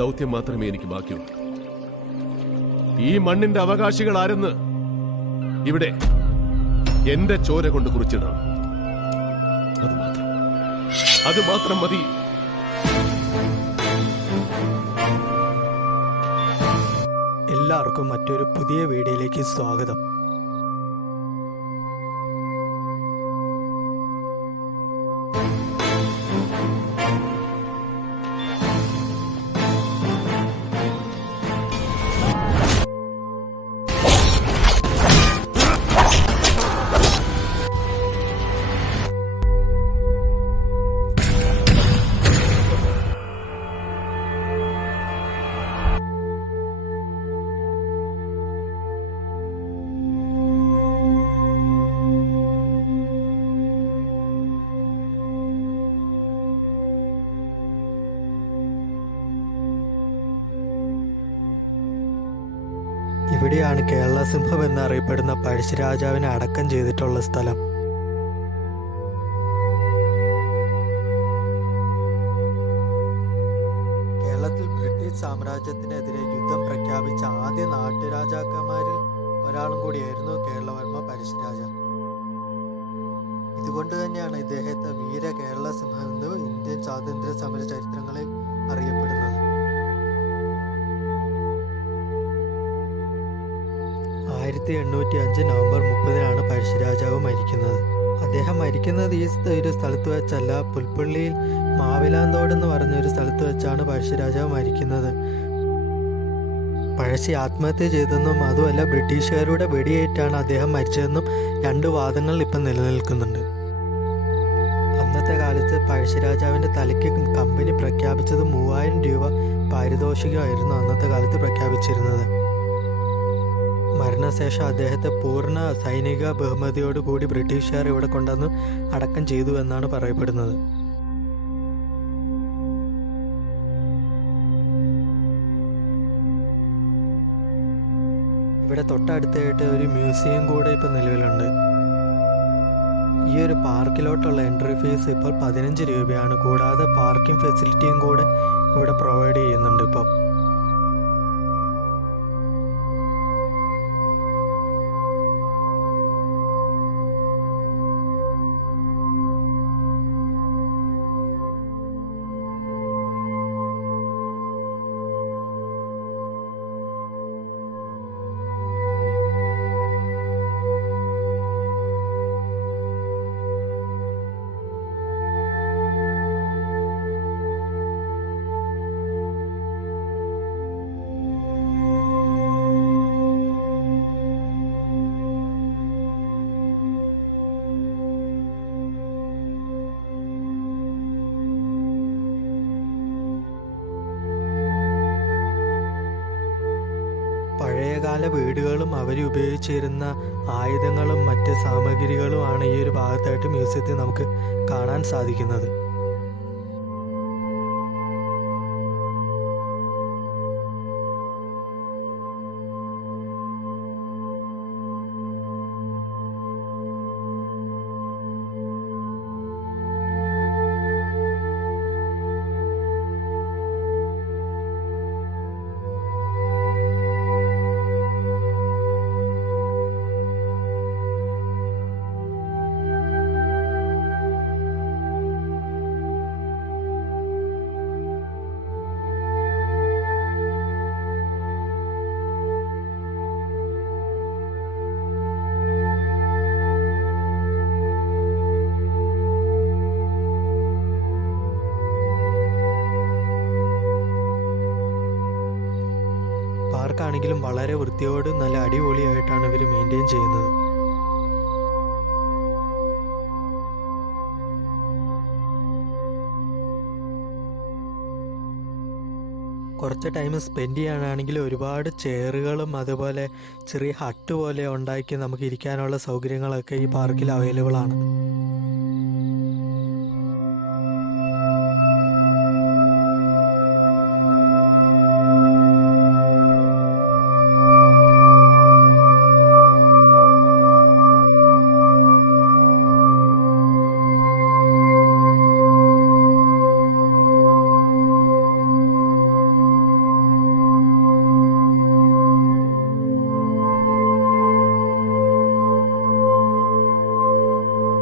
ദൗത്യം മാത്രമേ എനിക്ക് ബാക്കിയുള്ളൂ. ഈ മണ്ണിന്റെ അവകാശികൾ ആരെന്ന് ഇവിടെ എന്റെ ചോര കൊണ്ട് കുറിച്ചിടണം. അത് മാത്രം മതി. എല്ലാവർക്കും മറ്റൊരു പുതിയ വീഡിയോയിലേക്ക് സ്വാഗതം. ഇവിടെയാണ് കേരള സിംഹം എന്നറിയപ്പെടുന്ന പഴശ്ശിരാജാവിനെ അടക്കം ചെയ്തിട്ടുള്ള സ്ഥലം. കേരളത്തിൽ ബ്രിട്ടീഷ് സാമ്രാജ്യത്തിനെതിരെ യുദ്ധം പ്രഖ്യാപിച്ച ആദ്യ നാട്ടുരാജാക്കന്മാരിൽ ഒരാളും കൂടിയായിരുന്നു രളവർമ പഴശ്ശിരാജ. ഇതുകൊണ്ട് തന്നെയാണ് ഇദ്ദേഹത്തെ വീര കേരള സിംഹം എന്ന് ഇന്ത്യൻ സ്വാതന്ത്ര്യ സമര ചരിത്രങ്ങളിൽ അറിയപ്പെടുന്നത്. 1805 നവംബർ 30 പഴശ്ശിരാജാവ് മരിക്കുന്നത്. അദ്ദേഹം മരിക്കുന്നത് ഈ ഒരു സ്ഥലത്ത് വെച്ചല്ല, പുൽപ്പള്ളിയിൽ മാവിലാന്തോട് എന്ന് പറഞ്ഞൊരു സ്ഥലത്ത് വെച്ചാണ് പഴശ്ശിരാജാവ് മരിക്കുന്നത്. പഴശ്ശി ആത്മഹത്യ ചെയ്തെന്നും അതുമല്ല ബ്രിട്ടീഷുകാരുടെ വെടിയേറ്റാണ് അദ്ദേഹം മരിച്ചതെന്നും രണ്ട് വാദങ്ങൾ ഇപ്പം നിലനിൽക്കുന്നുണ്ട്. അന്നത്തെ കാലത്ത് പഴശ്ശിരാജാവിൻ്റെ തലയ്ക്ക് കമ്പനി പ്രഖ്യാപിച്ചത് 3000 രൂപ പാരിതോഷികമായിരുന്നു അന്നത്തെ കാലത്ത് പ്രഖ്യാപിച്ചിരുന്നത്. മരണശേഷം അദ്ദേഹത്തെ പൂർണ്ണ സൈനിക ബഹുമതിയോടുകൂടി ബ്രിട്ടീഷുകാർ ഇവിടെ കൊണ്ടുവന്ന് അടക്കം ചെയ്തു എന്നാണ് പറയപ്പെടുന്നത്. ഇവിടെ തൊട്ടടുത്തായിട്ട് ഒരു മ്യൂസിയം കൂടെ ഇപ്പോൾ നിലവിലുണ്ട്. ഈ ഒരു പാർക്കിലോട്ടുള്ള എൻട്രി ഫീസ് ഇപ്പോൾ 15 രൂപയാണ്. കൂടാതെ പാർക്കിംഗ് ഫെസിലിറ്റിയും കൂടെ ഇവിടെ പ്രൊവൈഡ് ചെയ്യുന്നുണ്ട്. ഇപ്പോൾ പഴയകാല വീടുകളും അവരുപയോഗിച്ചിരുന്ന ആയുധങ്ങളും മറ്റ് സാമഗ്രികളുമാണ് ഈ ഒരു ഭാഗത്തായിട്ട് മ്യൂസിയത്തിൽ നമുക്ക് കാണാൻ സാധിക്കുന്നത്. പാർക്കാണെങ്കിലും വളരെ വൃത്തിയോട് നല്ല അടിപൊളിയായിട്ടാണ് ഇവർ മെയിൻറ്റെയിൻ ചെയ്യുന്നത്. കുറച്ച് ടൈം സ്പെൻഡ് ചെയ്യാനാണെങ്കിൽ ഒരുപാട് ചെയറുകളും അതുപോലെ ചെറിയ ഹട്ട് പോലെ ഉണ്ടാക്കി നമുക്ക് ഇരിക്കാനുള്ള സൗകര്യങ്ങളൊക്കെ ഈ പാർക്കിൽ അവൈലബിൾ ആണ്.